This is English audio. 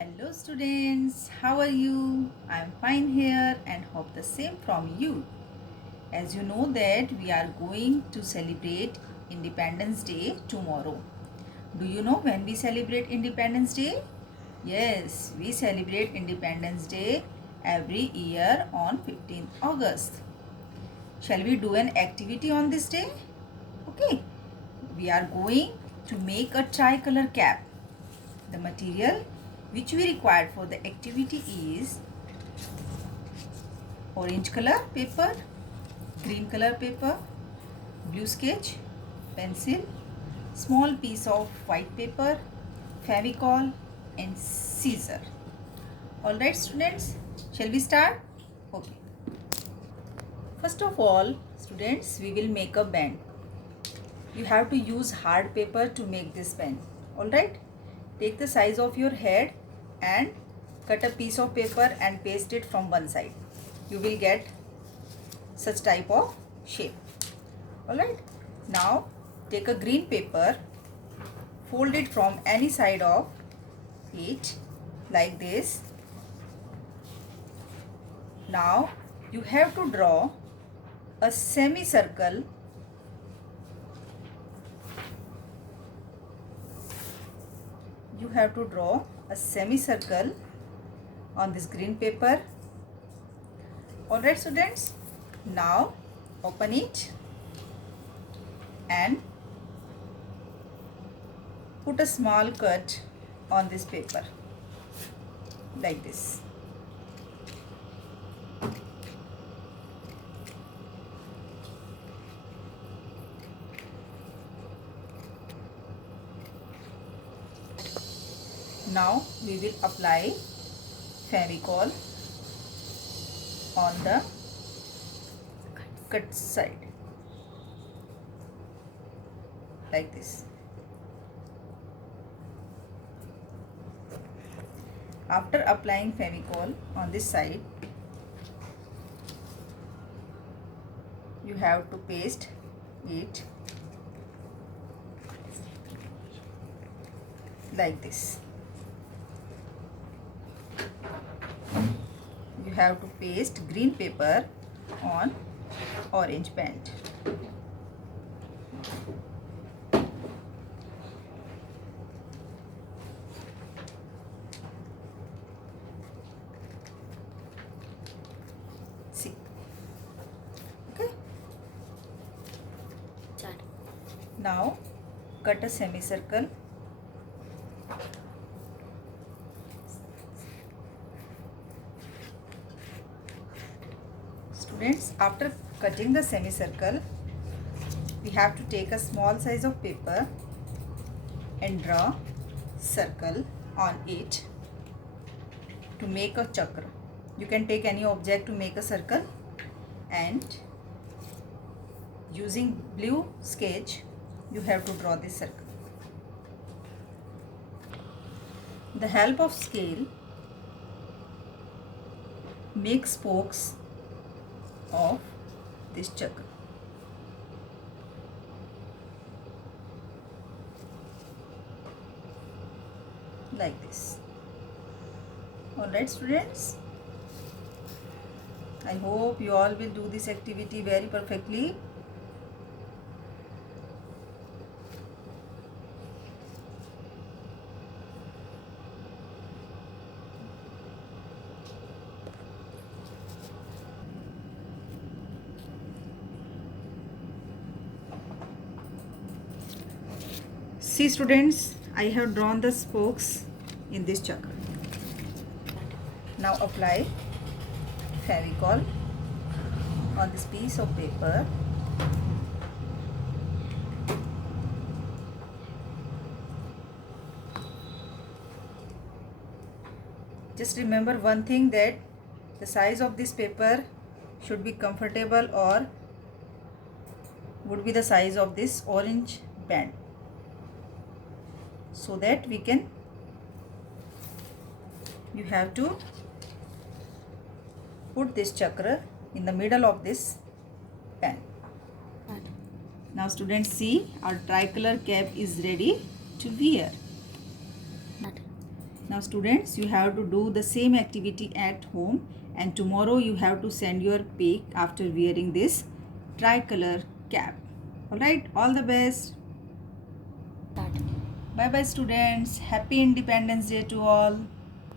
Hello students, how are you? I am fine here and hope the same from you. As you know that we are going to celebrate Independence Day tomorrow. Do you know when we celebrate Independence Day? Yes, we celebrate Independence Day every year on 15th August. Shall we do an activity on this day? Okay, we are going to make a tricolor cap. The material which we require for the activity is orange color paper, green color paper, blue sketch, pencil, small piece of white paper, Fevicol and scissor. Alright students, shall we start? Okay. First of all students, we will make a band. You have to use hard paper to make this band. Alright. Take the size of your head and cut a piece of paper and paste it from one side. You will get such type of shape. Alright. Now take a green paper, fold it from any side of it like this. Now you have to draw a semicircle on this green paper. Alright students, now open it and put a small cut on this paper like this. Now we will apply Fevicol on the cut side like this. After applying Fevicol on this side, you have to paste it like this. You have to paste green paper on orange band. See. Okay. Now cut a semicircle. Students, after cutting the semicircle, we have to take a small size of paper and draw circle on it to make a chakra. You can take any object to make a circle, and using blue sketch you have to draw this circle. The help of scale, make spokes of this chakra like this. Alright students, I hope you all will do this activity very perfectly. See students, I have drawn the spokes in this chakra. Now apply Fevicol on this piece of paper. Just remember one thing, that the size of this paper should be comfortable or would be the size of this orange band, so that we can, you have to put this chakra in the middle of this pen. Now students, see, our tricolor cap is ready to wear. Now students, you have to do the same activity at home, and tomorrow you have to send your pic after wearing this tricolor cap. Alright, all the best. Bye bye students. Happy Independence Day to all.